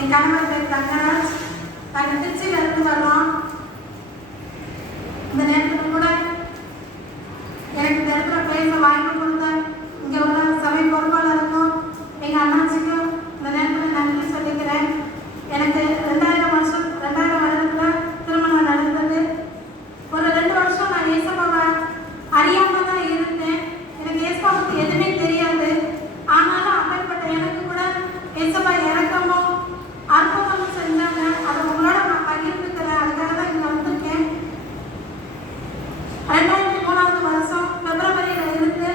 என் கணவர் பேர் தங்கராஜ். நாங்கள் திருச்சியில இருந்து வர்றோம். இந்த நேரத்துக்கு கூட எனக்கு இந்த இடத்துல பேச வாய்ப்பு கொடுத்த இங்கே உள்ள சபை பொறுப்பாளருக்கும் எங்கள் அண்ணாச்சிக்கும் இந்த நேரத்தில் நன்றி சொல்லிக்கிறேன். எனக்கு 2000 வருடத்தில் திருமணம் நடந்தது. ஒரு 2 வருஷம் நான் ஏசப்பாவை அறியாமல் தான் இருந்தேன். எனக்கு ஏசப்பாவுக்கு எதுவுமே தெரியாது. ஆனாலும் அப்பேற்பட்ட எனக்கு கூட ஏசப்பா இறக்கமும் அற்புதமும் செஞ்சாங்க. அதை உங்களோட நான் பகிர்ந்துக்கிறேன். அதுக்காக தான் இங்கே வந்திருக்கேன். 2003 வருஷம் பிப்ரவரியில் இருந்து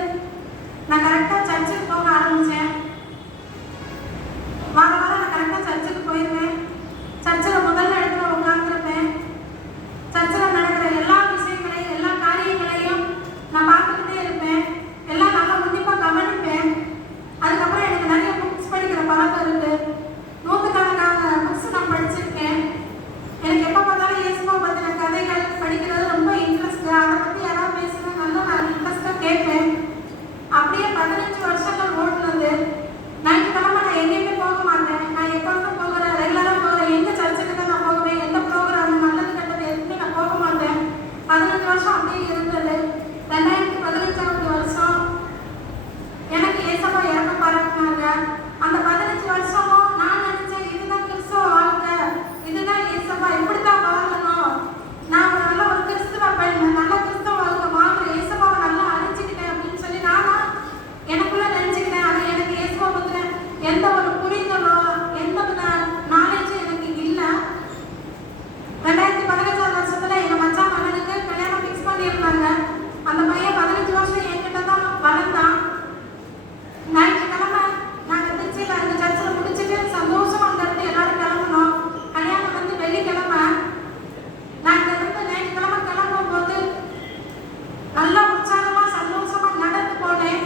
நான் கரெக்டாக சர்ச்சுக்கு போக ஆரம்பித்தேன். வாரம் நான் கரெக்டாக சர்ச்சுக்கு போயிருவேன். சர்ச்சில் முதல்ல இடத்துல உட்காந்துருப்பேன். சர்ச்சில் நடக்கிற எல்லா விஷயங்களையும் எல்லா காரியங்களையும் நான் பார்த்துக்கிட்டே இருப்பேன். எல்லாம் நல்லா உன்னிப்பாக கவனிப்பேன். அதுக்கப்புறம் எனக்கு நிறைய புக்ஸ் படிக்கிற பழக்கம் இருக்கு. 100கணக்கான புக்ஸ் நான் படிச்சிருக்கேன். எனக்கு எப்போ பார்த்தாலும் இயேசுவை பற்றின கதைகள் படிக்கிறது ரொம்ப இன்ட்ரெஸ்ட். அதை பற்றி யாராவது பேசுனாங்கன்னா நான் இன்ட்ரெஸ்ட்டாக கேட்பேன். அப்படியே 15 வருஷங்கள் ஓடுனது. ஞாயிற்றுக்கிழமை நான் எங்கேயுமே போக மாட்டேன். நான் எப்போதும் போகிறேன், ரெகுலராக போகிறேன். எங்கே சர்ச்சுக்கு தான் நான் போகுவேன். எந்த ப்ரோக்ராம் நல்லது கட்டது எதுவுமே நான் போக மாட்டேன். 15 வருஷம் அப்படியே இருந்தது. 2015 வருஷம் எனக்கு ஏசப்பா இறக்க பாராட்டினாங்க. அந்த 15 வருஷமும் நான் நினைச்சேன் இதுதான் கிறிஸ்துவ வாழ்க்கை, இதுதான் ஏசப்பா, இப்படித்தான் வாழணும். நான் நல்ல ஒரு கிறிஸ்துவ பெண், நல்ல கிறிஸ்துவ வாழ்க்கை வாழ்க்கை, ஏசப்பாவை நல்லா அழிச்சுக்கிட்டேன் அப்படின்னு சொல்லி நானும் எனக்குள்ள நினைச்சுக்கிட்டேன். அது எனக்கு ஏசப்பா பத்தின எந்த ஒரு புரிதலோ எந்த நாலேஜும் எனக்கு இல்லை. 2015 வருஷத்துல எங்க மச்சான் மகனுக்கு கல்யாணம் ஃபிக்ஸ் பண்ணியிருந்தாங்க. அந்த பையன் 15 வருஷம் என்கிட்ட தான் வளர்ந்தான். ஞாயிற்றுக்கிழமை நாங்கள் திருச்சியில் அந்த சர்ச்சில் முடிச்சுட்டு சந்தோஷமா அங்கே இருந்து எல்லாரும் கிளம்பணும். கல்யாணம் வந்து வெள்ளிக்கிழமை. நாங்கள் இருந்து ஞாயிற்றுக்கிழமை கிளம்பும் போது நல்லா உற்சாகமா சந்தோஷமா நடந்து போனேன்.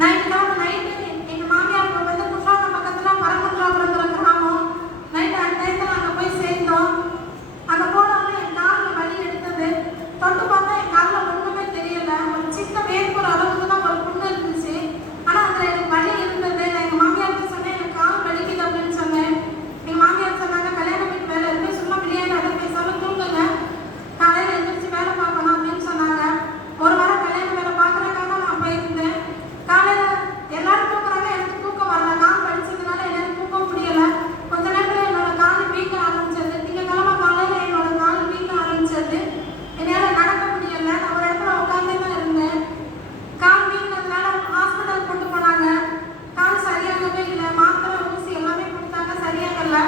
ஞாயிற்றுக்கிழமை நைட்டு எங்கள் மாமியார் வந்து குற்றாலம் பக்கத்தில் பரமன்றாபுரங்கிற கிராமம். நைட்டு அந்த டயத்தில் நாங்கள் போய் சேர்ந்தோம். அங்கே போனோம்னா என் காலில் வலி எடுத்தது. தொட்டு பார்த்தா என் காலில் ஒன்றுமே தெரியல. ஒரு சின்ன வேர்க்குற அளவுக்கு தான் ஒரு புண்ணு இருந்துச்சு. ஆனால் அதில் எனக்கு வலி இருந்தது. நான் எங்கள் மாமியாருக்கு சொன்னேன், எனக்கு கால் வலிக்குது அப்படின்னு சொன்னேன். எங்கள் மாமியார் சொன்னாங்க, கல்யாண வீட்டு வேலை இருக்கு, சும்மா விளையாட பேசாமல் தூங்குங்க, காலையில் எழுந்திரிச்சு வேலை பார்க்கணும் அப்படின்னு சொன்னாங்க. ஒரு வாரம் கல்யாண வேலை பார்க்குறதுக்காக நான் போயிருந்தேன். காலையில் எல்லாரும் தூக்குறாங்க, எனக்கு தூக்கம் வரல. கால் வலிச்சதுனால எனக்கு தூக்க முடியலை. கொஞ்ச நேரத்தில் என்னோட கால் வீங்க ஆரம்பிச்சது. திங்கக்கிழமை காலையில் என்னோட கால் வீங்க ஆரம்பிச்சது. என்னால் நடக்க முடியலை. நான் ஒரு இடத்துல உட்காந்தே தான் இருந்தேன். கால் வீங்கினதுனால ஹாஸ்பிட்டல் கொண்டு போனாங்க. கால் சரியாகவே இல்லை. மாத்திரை ஊசி எல்லாமே கொடுத்தாங்க, சரியாகல.